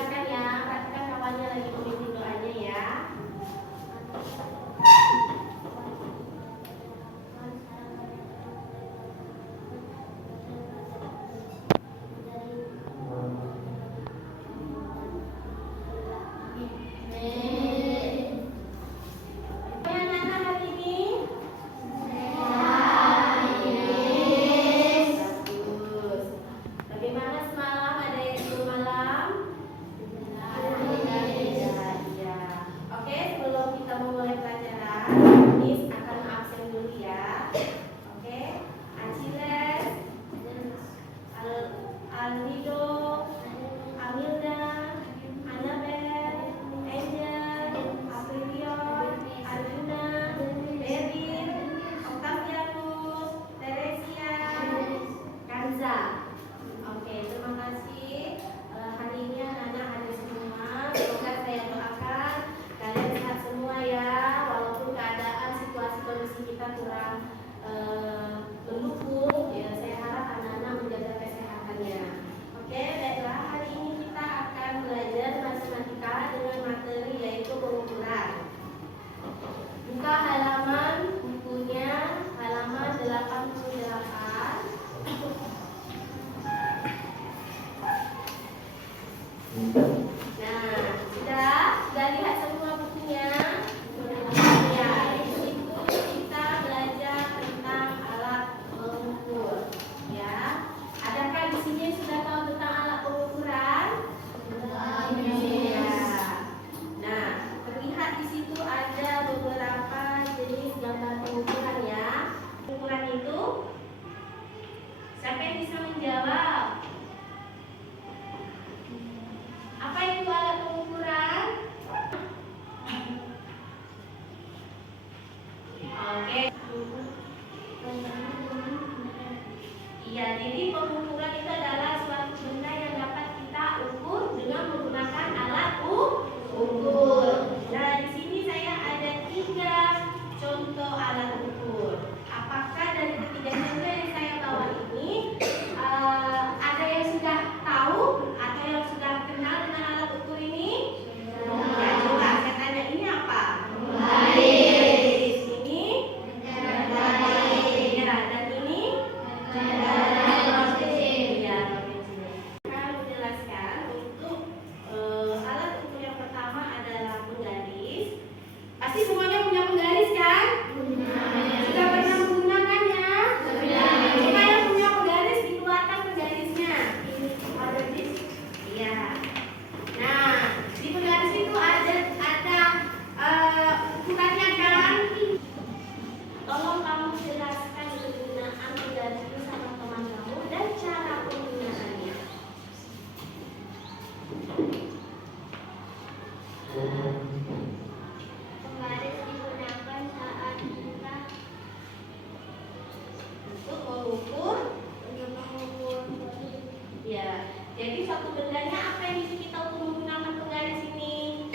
Silakan ya, perhatikan kawannya lagi memimpin doanya ya. Jadi pengukuran itu adalah suatu benda yang dapat kita ukur dengan menggunakan alat ukur. Nah, di sini saya ada 3 contoh alat ukur. Apakah dari ketiga contoh yang saya bawa ini ada yang sudah tahu atau yang sudah kenal dengan alat ukur ini? Ya, coba saya tanya, ini apa? Jadi suatu bendanya apa yang bisa kita untuk menggunakan penggaris ini?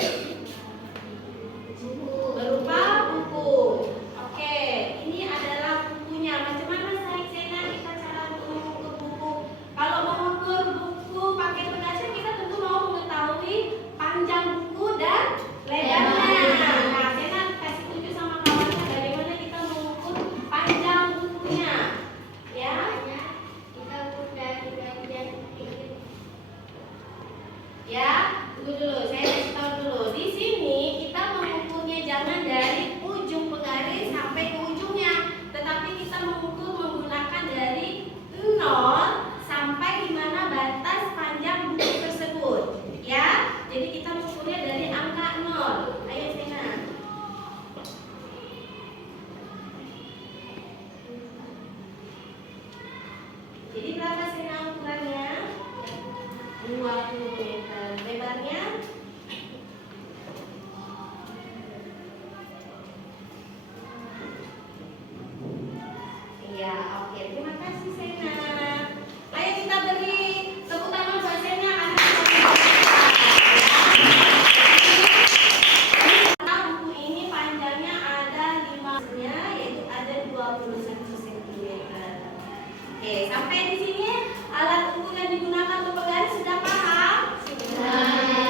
Berupa buku. Oke, ini adalah bukunya. Macam mana Sena kita cara untuk mengukur buku? Kalau mengukur buku pakai penggaris kita tentu mau mengetahui panjang buku dan lebarnya. Nah, Sena kasih tunjuk sama kawannya bagaimana kita mengukur panjang bukunya. Ya. Ya, tunggu dulu, saya kasih tahu dulu. Di sini kita mengukurnya jangan dari ujung penggaris sampai ke ujungnya, tetapi kita mengukur menggunakan dari 0 sampai di mana batas panjang buku tersebut. Ya, jadi kita mengukurnya dari angka 0. Ayo Sena. Jadi berapa Sena ukurannya? 20 meter. Lebarnya? Iya, oke. Terima kasih Sena. Ayo kita beri tepuk tangan buat Sena karena buku ini panjangnya ada 5-nya, yaitu ada 21 cm. Oke, sampai di sini alat ukur yang digunakan untuk penggaris sudah paham? Sudah.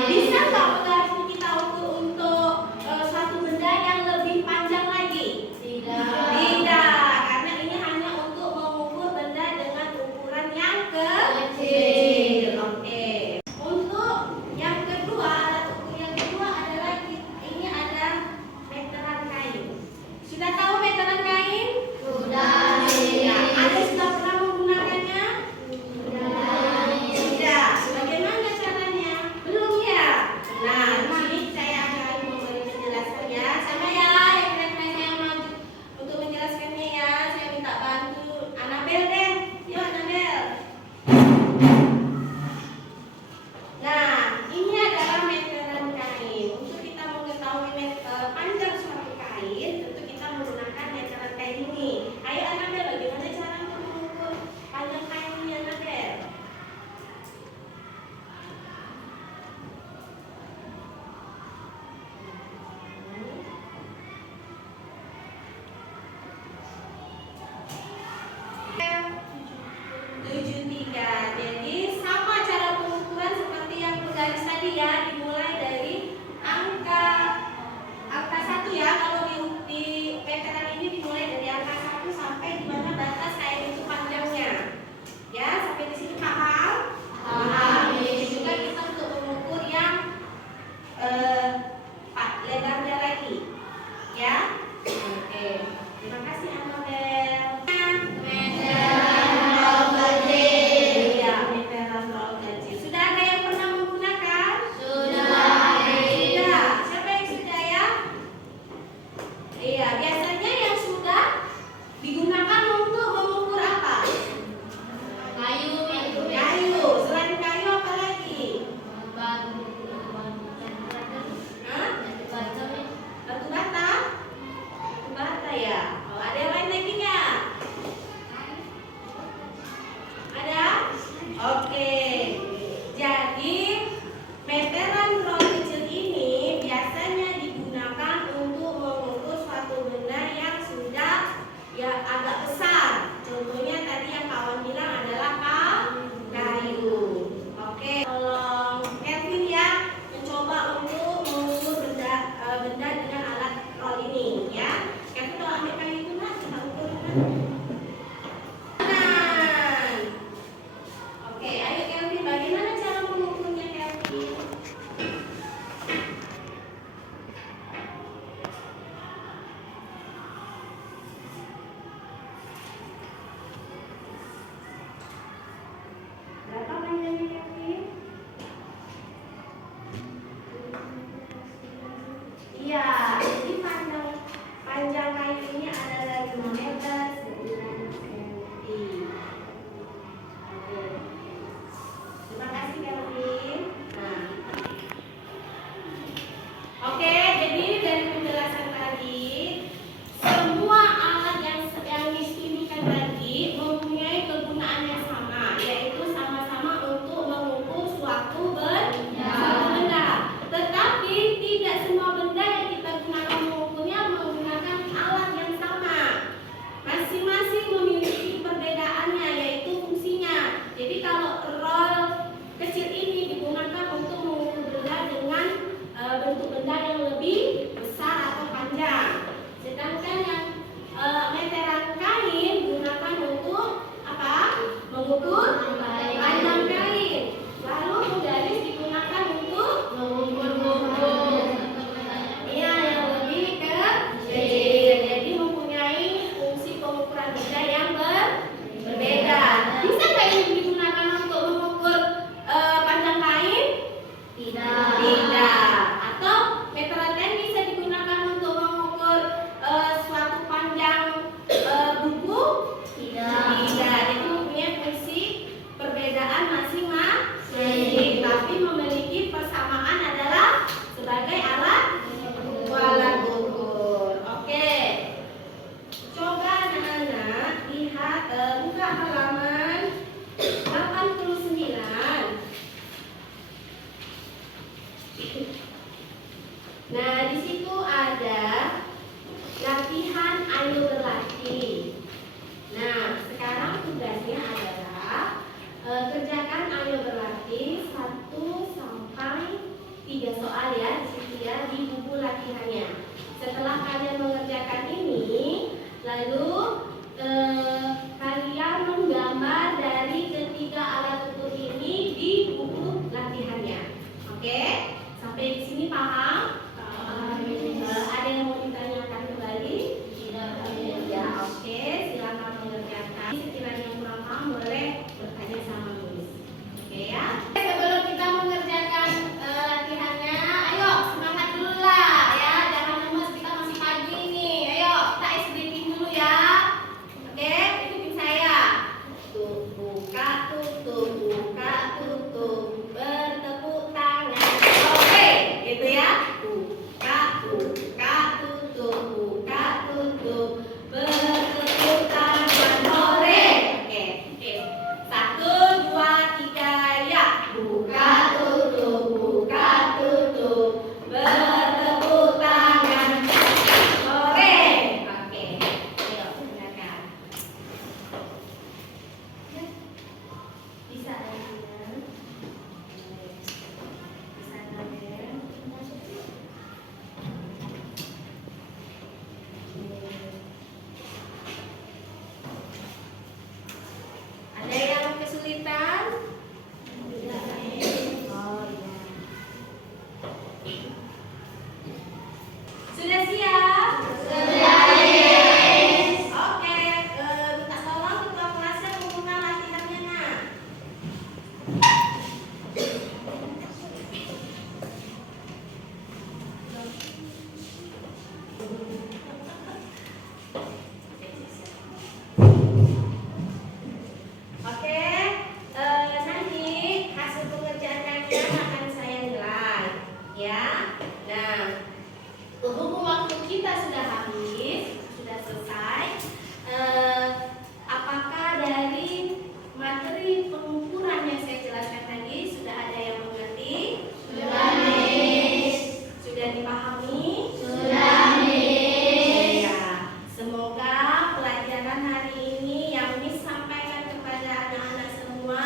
3 soal ya di sini ya di buku latihannya. Setelah kalian mengerjakan ini, lalu kalian menggambar dari ketiga alat ukur ini di buku latihannya. Oke? Sampai di sini paham? Ada yang mau ditanyakan kembali? Tidak. Ya, oke. Silakan mengerjakan. Sekiranya kurang paham boleh bertanya sama Miss. Oke ya. Sebelum kita mengerjakan latihannya, ayo semangat dulu lah ya. Jangan lemes, kita masih pagi nih. Ayo kita ice breathing dulu ya. Oke, ikutin saya. Buka tutup, buka tutup, bertepuk tangan. Oke, gitu ya. Buka tutup, buka tutup, bertepuk tangan. Hore. Oke. 1, 2, 3 ya. Buka tutup, bertepuk tangan. Hore. Oke. Ayo silakan. Bisa ya. Bisa ya. Ada yang kesulitan? Oh iya. Sudah siap? Sudah. Oke, minta tolong ketua kelasnya membuka latihannya nak. Oke, nanti hasil pengerjaannya akan saya nilai, ya. Nah, berhubung waktu kita sudah habis, sudah selesai, apakah dari materi pengukuran yang saya jelaskan tadi sudah ada yang mengerti? Sudah, Miss. Sudah dipahami? Sudah, Miss. Ya, semoga pelajaran hari ini yang Miss sampaikan kepada anak-anak semua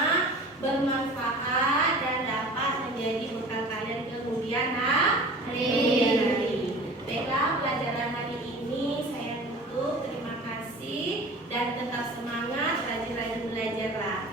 bermanfaat dan dapat menjadi bekal kalian kemudian hari. Baiklah, pelajaran hari ini saya tutup. Terima kasih dan tetap semangat, rajin-rajin belajarlah.